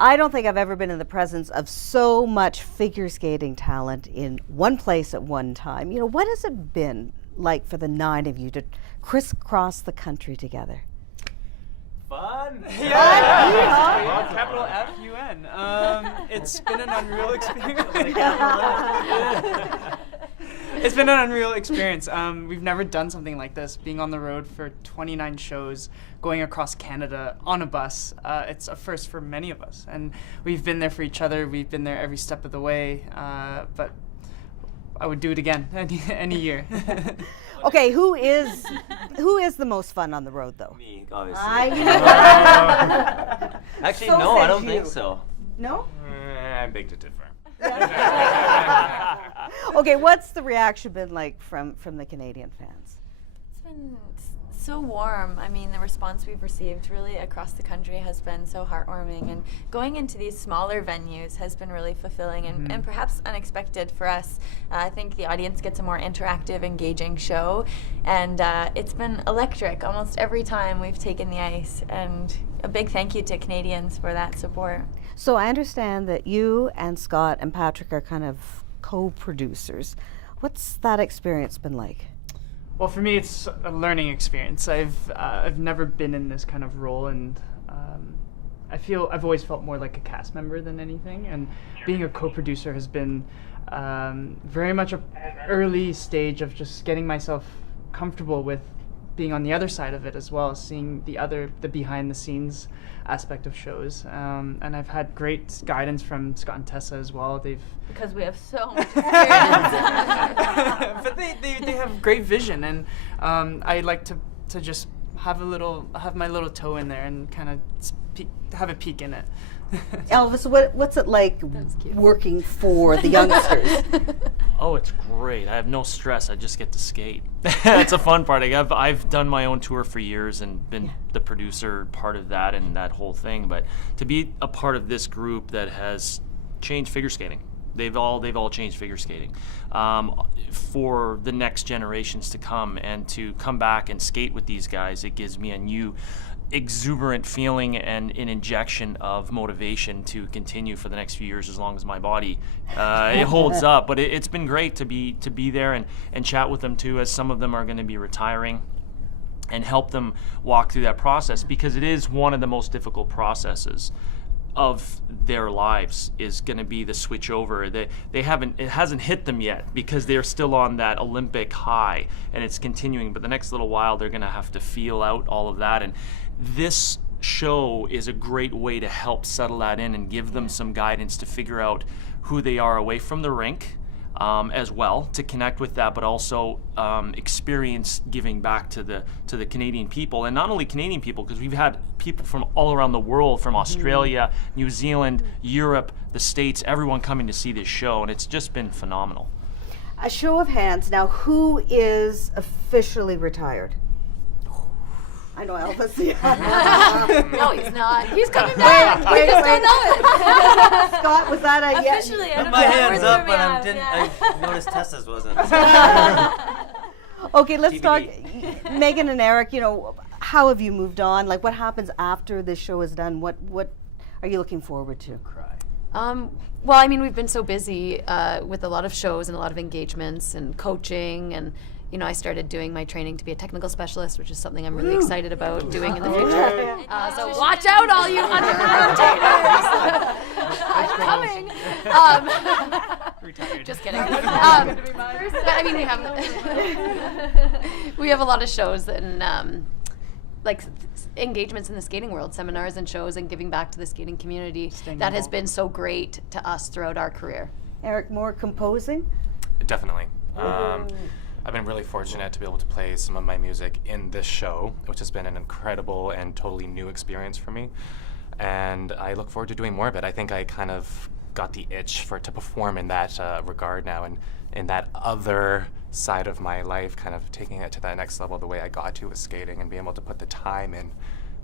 I don't think I've ever been in the presence of so much figure skating talent in one place at one time. You know, what has it been like for the 9 of you to crisscross the country together? Fun! Yeah. Capital F-U-N. It's been an unreal experience. It's been an unreal experience. We've never done something like this, being on the road for 29 shows, going across Canada on a bus. It's a first for many of us, and we've been there for each other. We've been there every step of the way, but I would do it again any year. Okay, who is the most fun on the road, though? Me, obviously. Actually, So no, I says don't you. think so. No? I beg to differ. Okay, what's the reaction been like from the Canadian fans? It's been so warm. I mean, the response we've received really across the country has been so heartwarming, and going into these smaller venues has been really fulfilling and perhaps unexpected for us. I think the audience gets a more interactive, engaging show, and it's been electric almost every time we've taken the ice, and a big thank you to Canadians for that support. So I understand that you and Scott and Patrick are kind of co-producers. What's that experience been like? Well, for me, it's a learning experience. I've never been in this kind of role, and I've always felt more like a cast member than anything. And being a co-producer has been very much an early stage of just getting myself comfortable with being on the other side of it as well, seeing the behind-the-scenes aspect of shows. And I've had great guidance from Scott and Tessa as well. Because we have so much experience. But they have great vision, and I like to just have my little toe in there and kind of have a peek in it. Elvis, what's it like working for the youngsters? Oh, it's great. I have no stress. I just get to skate. That's a fun part. I've done my own tour for years and been the producer part of that and that whole thing. But to be a part of this group that has changed figure skating, they've all changed figure skating for the next generations to come, and to come back and skate with these guys, it gives me a new exuberant feeling and an injection of motivation to continue for the next few years, as long as my body it holds up. But it's been great to be there and chat with them too, as some of them are going to be retiring, and help them walk through that process, because it is one of the most difficult processes of their lives, is going to be the switch over. It hasn't hit them yet, because they're still on that Olympic high, and it's continuing. But the next little while, they're going to have to feel out all of that, and this show is a great way to help settle that in and give them some guidance to figure out who they are away from the rink, as well, to connect with that, but also experience giving back to the Canadian people, and not only Canadian people, because we've had people from all around the world, from Australia, New Zealand, Europe, the States, everyone coming to see this show, and it's just been phenomenal. A show of hands now, who is officially retired? I know Elvis. No, he's not. He's coming back. We just don't know it. Scott, was that a Officially, Put my hands up, but I noticed Tessa's wasn't. Okay, let's TBD. talk. Megan and Eric, you know, how have you moved on? Like, what happens after this show is done? What are you looking forward to? Well, I mean, we've been so busy with a lot of shows and a lot of engagements and coaching, and you know, I started doing my training to be a technical specialist, which is something I'm really excited about doing in the future. So watch out, all you rotators! I'm coming. Just kidding. But, I mean, we have a lot of shows and like engagements in the skating world, seminars and shows, and giving back to the skating community. That has been so great to us throughout our career. Eric, more composing? Definitely. I've been really fortunate to be able to play some of my music in this show, which has been an incredible and totally new experience for me. And I look forward to doing more of it. I think I kind of got the itch to perform in that regard now, and in that other side of my life, kind of taking it to that next level the way I got to with skating, and being able to put the time in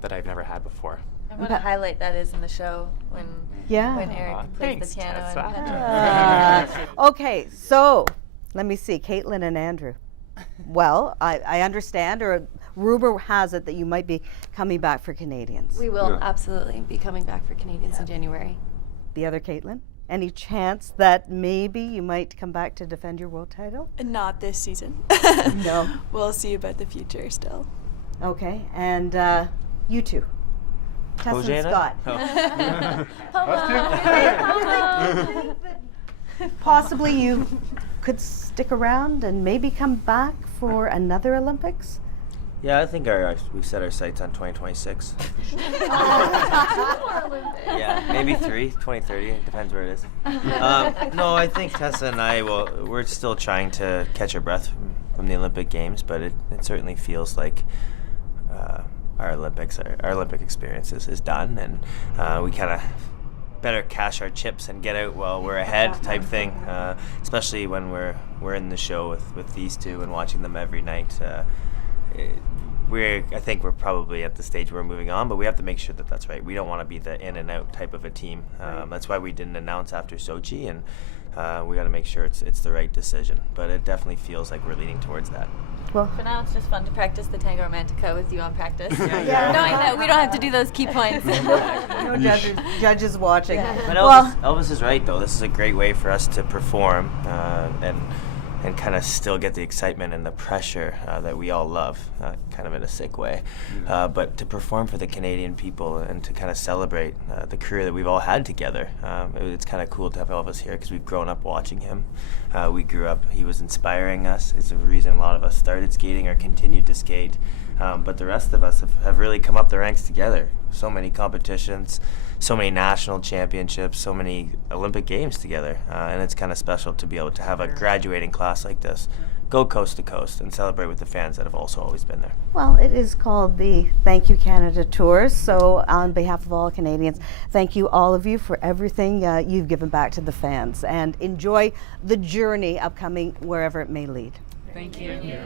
that I've never had before. And what a highlight that is in the show when Eric plays the piano and Patrick. Okay, so let me see, Caitlin and Andrew. Well, I understand, or rumor has it that you might be coming back for Canadians. We will absolutely be coming back for Canadians in January. The other Caitlin, any chance that maybe you might come back to defend your world title? Not this season. No. We'll see about the future still. Okay, and you two, Tessa Jose and and I? Scott. Possibly you could stick around and maybe come back for another Olympics? Yeah, I think we've set our sights on 2026. Yeah, maybe 2030. It depends where it is. No, I think Tessa and I, we're still trying to catch our breath from the Olympic Games, but it certainly feels like our Olympic experience is done, and we kind of better cash our chips and get out while we're ahead type thing, especially when we're in the show with these two and watching them every night. I think we're probably at the stage where we're moving on, but we have to make sure that that's right. We don't want to be the in and out type of a team. That's why we didn't announce after Sochi, and we got to make sure it's the right decision. But it definitely feels like we're leaning towards that. Well, For now, it's just fun to practice the Tango Romantica with you on practice. Yeah. Knowing that we don't have to do those key points. no judges watching. But Well, Elvis is right, though. This is a great way for us to perform and kind of still get the excitement and the pressure that we all love, kind of in a sick way. But to perform for the Canadian people and to kind of celebrate the career that we've all had together. It's kind of cool to have Elvis here because we've grown up watching him. We grew up, he was inspiring us. It's the reason a lot of us started skating or continued to skate. But the rest of us have really come up the ranks together. So many competitions, so many national championships, so many Olympic Games together. And it's kind of special to be able to have a graduating class like this go coast to coast and celebrate with the fans that have also always been there. well, it is called the Thank You Canada Tour. So on behalf of all Canadians, thank you all of you for everything you've given back to the fans, and enjoy the journey upcoming wherever it may lead. Thank you.